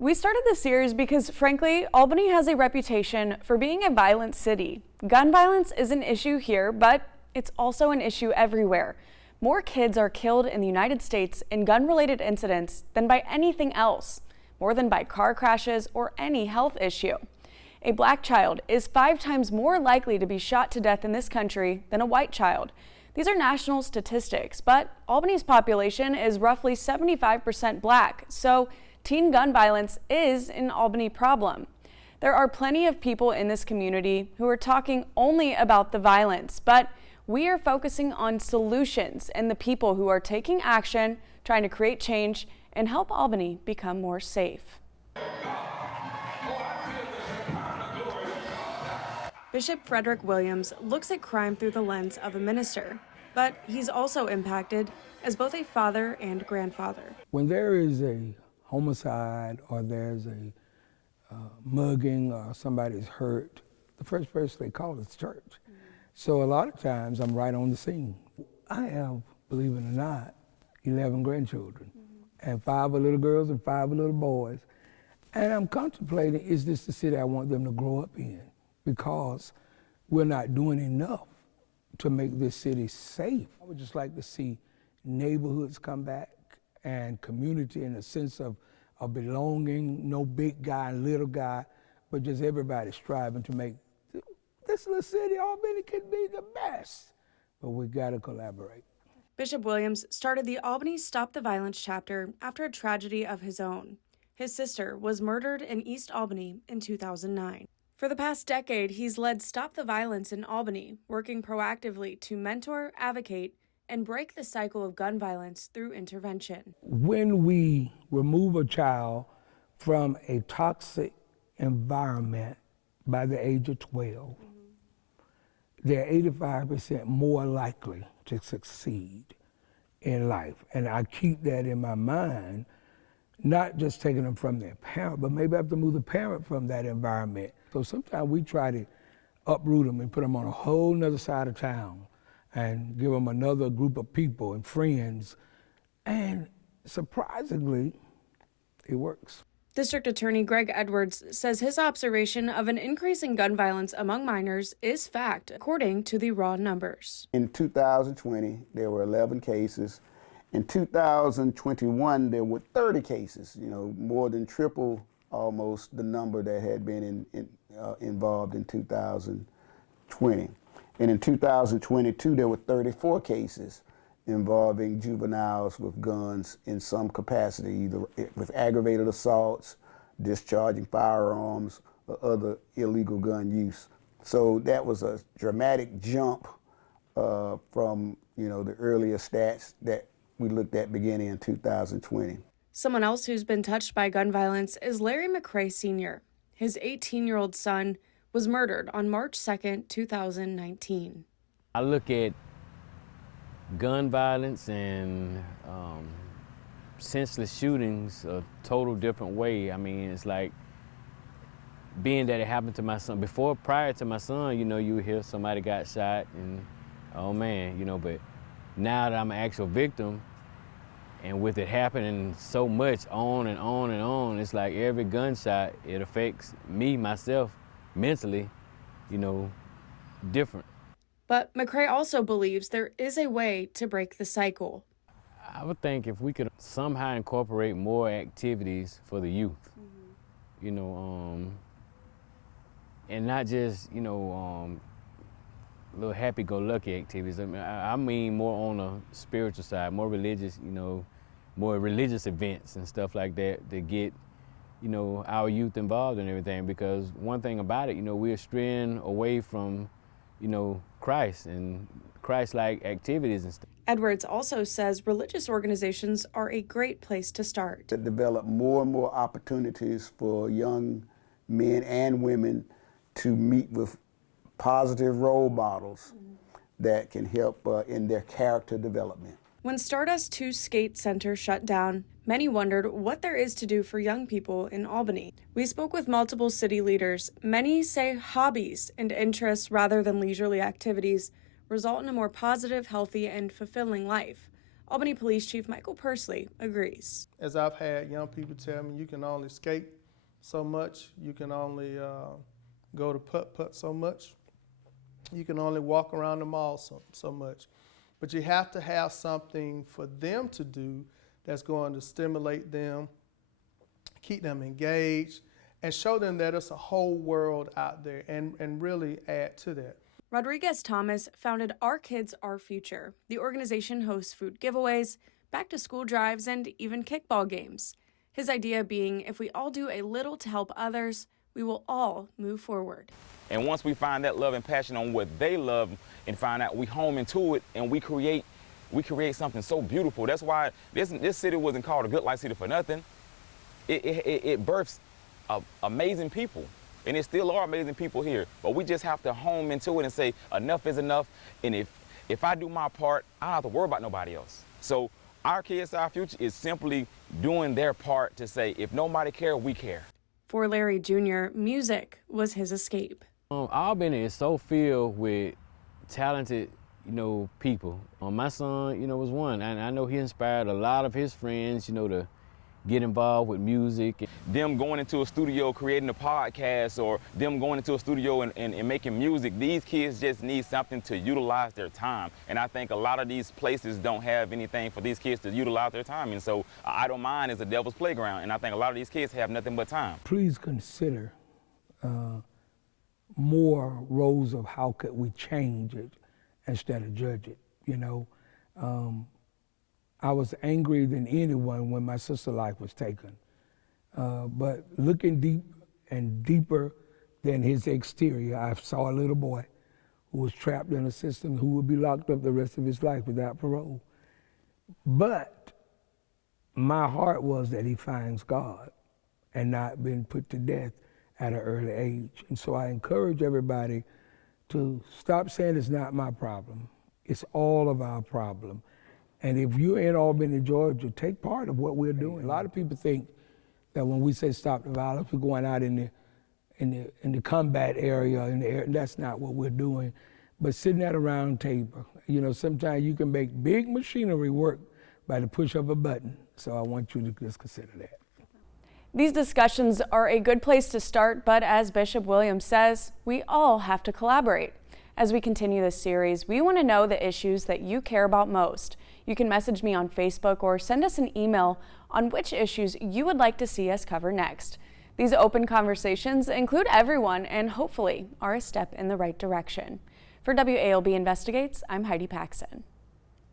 We started this series because, frankly, Albany has a reputation for being a violent city. Gun violence is an issue here, but it's also an issue everywhere. More kids are killed in the United States in gun-related incidents than by anything else, more than by car crashes or any health issue. A black child is 5 times more likely to be shot to death in this country than a white child. These are national statistics, but Albany's population is roughly 75% black, so teen gun violence is an Albany problem. There are plenty of people in this community who are talking only about the violence, but we are focusing on solutions and the people who are taking action, trying to create change, and help Albany become more safe. Bishop Frederick Williams looks at crime through the lens of a minister, but he's also impacted as both a father and grandfather. When there is a homicide or there's a mugging or somebody's hurt, the first person they call is church. So a lot of times I'm right on the scene. I have, believe it or not, 11 grandchildren, and 5 are little girls and 5 are little boys. And I'm contemplating, is this the city I want them to grow up in? Because we're not doing enough to make this city safe. I would just like to see neighborhoods come back and community in a sense of belonging, no big guy, little guy, but just everybody striving to make this little city, Albany, can be the best. But we gotta collaborate. Bishop Williams started the Albany Stop the Violence chapter after a tragedy of his own. His sister was murdered in East Albany in 2009. For the past decade, he's led Stop the Violence in Albany, working proactively to mentor, advocate, and break the cycle of gun violence through intervention. When we remove a child from a toxic environment by the age of 12, they're 85% more likely to succeed in life. And I keep that in my mind, not just taking them from their parent, but maybe I have to move the parent from that environment. So sometimes we try to uproot them and put them on a whole nother side of town and give them another group of people and friends. And surprisingly, it works. District Attorney Greg Edwards says his observation of an increase in gun violence among minors is fact, according to the raw numbers. In 2020, there were 11 cases. In 2021, there were 30 cases, more than triple almost the number that had been involved in 2020. And in 2022, there were 34 cases involving juveniles with guns in some capacity, either with aggravated assaults, discharging firearms, or other illegal gun use. So that was a dramatic jump from the earlier stats that we looked at beginning in 2020. Someone else who's been touched by gun violence is Larry McCray Sr. His 18-year-old son was murdered on March 2nd, 2019. I look at gun violence and senseless shootings a total different way. I mean, it's like being that it happened to my son. Prior to my son, you would hear somebody got shot and, oh man, but now that I'm an actual victim, and with it happening so much on and on and on, it's like every gunshot, it affects me, myself, mentally, different. But McCray also believes there is a way to break the cycle. I would think if we could somehow incorporate more activities for the youth, and not just, little happy-go-lucky activities. I mean more on a spiritual side, more religious, more religious events and stuff like that to get, our youth involved in everything. Because one thing about it, we're straying away from, Christ and Christ-like activities and stuff. Edwards also says religious organizations are a great place to start. To develop more and more opportunities for young men and women to meet with positive role models that can help in their character development. When Stardust 2 Skate Center shut down, many wondered what there is to do for young people in Albany. We spoke with multiple city leaders. Many say hobbies and interests rather than leisurely activities result in a more positive, healthy, and fulfilling life. Albany Police Chief Michael Pursley agrees. As I've had young people tell me, you can only skate so much, you can only go to putt-putt so much, you can only walk around the mall so much. But you have to have something for them to do that's going to stimulate them, keep them engaged, and show them that it's a whole world out there, and really add to that. Rodriguez Thomas founded Our Kids, Our Future. The organization hosts food giveaways, back-to-school drives, and even kickball games. His idea being, if we all do a little to help others, we will all move forward. And once we find that love and passion on what they love and find out we home into it and we create something so beautiful. That's why this city wasn't called a good life city for nothing. It births amazing people, and there still are amazing people here. But we just have to home into it and say enough is enough. And if I do my part, I don't have to worry about nobody else. So Our Kids, Our Future is simply doing their part to say if nobody cares, we care. For Larry Jr., music was his escape. Albany is so filled with talented, people. My son, was one, and I know he inspired a lot of his friends, to get involved with music. Them going into a studio creating a podcast, or them going into a studio and making music, these kids just need something to utilize their time. And I think a lot of these places don't have anything for these kids to utilize their time. And so I don't mind is a devil's playground. And I think a lot of these kids have nothing but time. Please consider more roles of how could we change it instead of judge it, I was angry than anyone when my sister's life was taken. But looking deep and deeper than his exterior, I saw a little boy who was trapped in a system who would be locked up the rest of his life without parole. But my heart was that he finds God and not been put to death at an early age. And so I encourage everybody to stop saying it's not my problem. It's all of our problem. And if you're in Albany, Georgia, take part of what we're doing. A lot of people think that when we say stop the violence, we're going out in the combat area, and that's not what we're doing. But sitting at a round table, sometimes you can make big machinery work by the push of a button. So I want you to just consider that. These discussions are a good place to start, but as Bishop Williams says, we all have to collaborate. As we continue this series, we want to know the issues that you care about most. You can message me on Facebook or send us an email on which issues you would like to see us cover next. These open conversations include everyone and hopefully are a step in the right direction. For WALB Investigates, I'm Heidi Paxson.